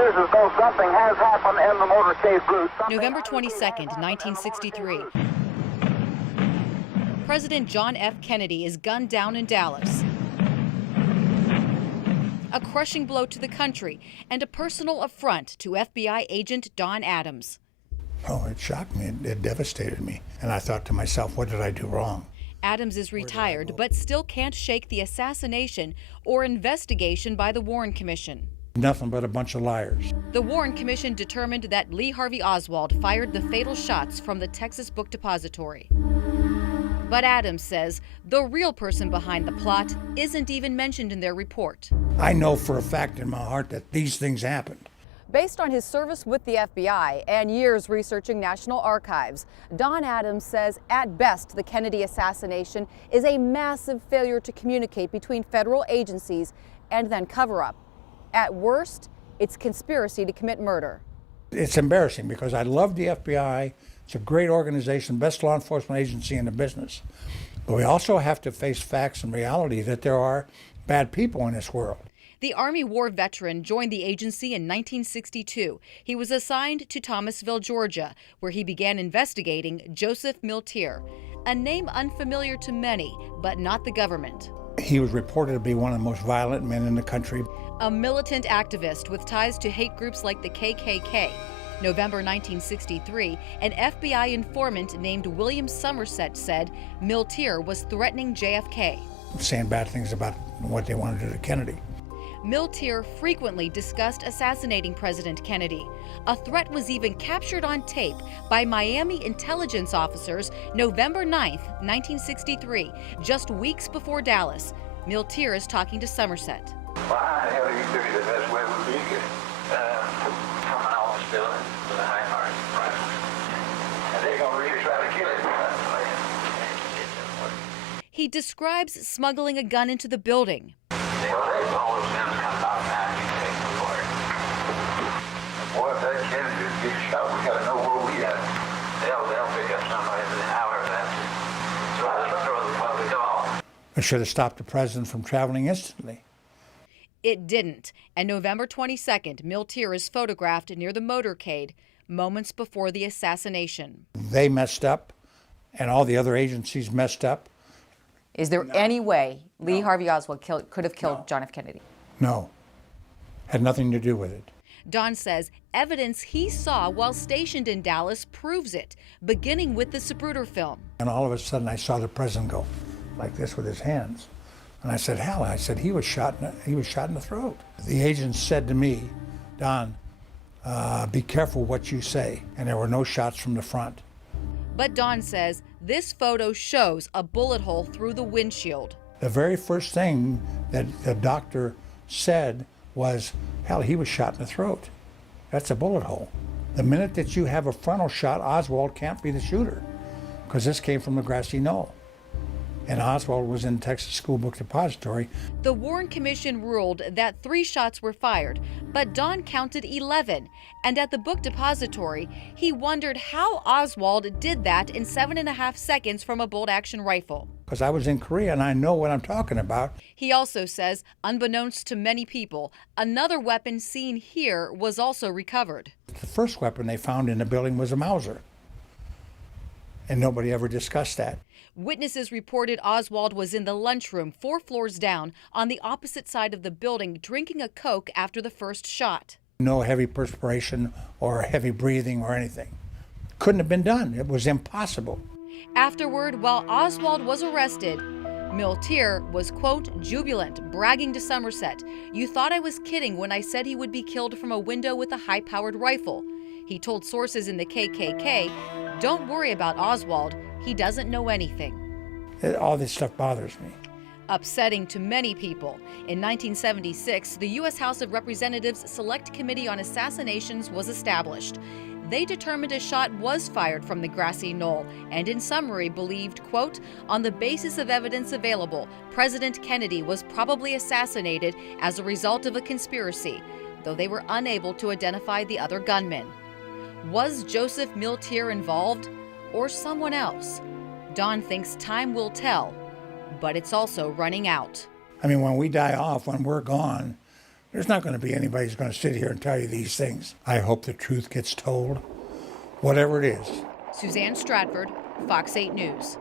appears as though something has happened in the motorcade route. November 22nd, 1963. President John F. Kennedy is gunned down in Dallas. A crushing blow to the country and a personal affront to FBI agent Don Adams. Oh, it shocked me. It devastated me. And I thought to myself, what did I do wrong? Adams is retired, but still can't shake the assassination or investigation by the Warren Commission. Nothing but a bunch of liars. The Warren Commission determined that Lee Harvey Oswald fired the fatal shots from the Texas Book Depository. But Adams says the real person behind the plot isn't even mentioned in their report. I know for a fact in my heart that these things happened. Based on his service with the FBI and years researching National Archives, Don Adams says at best the Kennedy assassination is a massive failure to communicate between federal agencies and then cover up. At worst, it's conspiracy to commit murder. It's embarrassing because I love the FBI. It's a great organization, best law enforcement agency in the business. But we also have to face facts and reality that there are bad people in this world. The Army War veteran joined the agency in 1962. He was assigned to Thomasville, Georgia, where he began investigating Joseph Miltier, a name unfamiliar to many, but not the government. He was reported to be one of the most violent men in the country. A militant activist with ties to hate groups like the KKK. November 1963, an FBI informant named William Somerset said Miltier was threatening JFK. Saying bad things about what they wanted to do to Kennedy. Miltier frequently discussed assassinating President Kennedy. A threat was even captured on tape by Miami intelligence officers November 9th, 1963, just weeks before Dallas. Miltier is talking to Somerset. Well, how the hell do you figure the best way would be to get from an office building with a high-powered rifle? And they're going to really try to kill him. He describes smuggling a gun into the building. All those guns come out now, you take them for it. Boy, if that Kennedy gets shot, we got to know where we at. They'll pick up somebody within hours after. So I just throw the public off. It should have stopped the president from traveling instantly. It didn't, and November 22nd, Miltier is photographed near the motorcade moments before the assassination. They messed up, and all the other agencies messed up. Is there any way Lee Harvey Oswald could have killed John F. Kennedy? No. Had nothing to do with it. Don says evidence he saw while stationed in Dallas proves it, beginning with the Zapruder film. And all of a sudden I saw the president go like this with his hands. And I said, Hal, I said, he was shot in the throat. The agent said to me, Don, be careful what you say. And there were no shots from the front. But Don says this photo shows a bullet hole through the windshield. The very first thing that the doctor said was, Hal, he was shot in the throat. That's a bullet hole. The minute that you have a frontal shot, Oswald can't be the shooter because this came from the grassy knoll. And Oswald was in Texas School Book Depository. The Warren Commission ruled that 3 shots were fired, but Don counted 11. And at the book depository, he wondered how Oswald did that in 7.5 seconds from a bolt-action rifle. Because I was in Korea and I know what I'm talking about. He also says, unbeknownst to many people, another weapon seen here was also recovered. The first weapon they found in the building was a Mauser. And nobody ever discussed that. Witnesses reported Oswald was in the lunchroom 4 floors down on the opposite side of the building drinking a Coke after the first shot. No heavy perspiration or heavy breathing or anything. Couldn't have been done. It was impossible. Afterward, while Oswald was arrested, Miltier was, quote, jubilant, bragging to Somerset, "You thought I was kidding when I said he would be killed from a window with a high-powered rifle." He told sources in the KKK, "Don't worry about Oswald. He doesn't know anything." All this stuff bothers me. Upsetting to many people. In 1976, the U.S. House of Representatives Select Committee on Assassinations was established. They determined a shot was fired from the grassy knoll and in summary believed, quote, on the basis of evidence available, President Kennedy was probably assassinated as a result of a conspiracy, though they were unable to identify the other gunmen. Was Joseph Miltier involved or someone else? Don thinks time will tell, but it's also running out. I mean, when we die off, when we're gone, There's not going to be anybody who's going to sit here and tell you these things. I hope the truth gets told, whatever it is. Suzanne Stratford, Fox 8 News.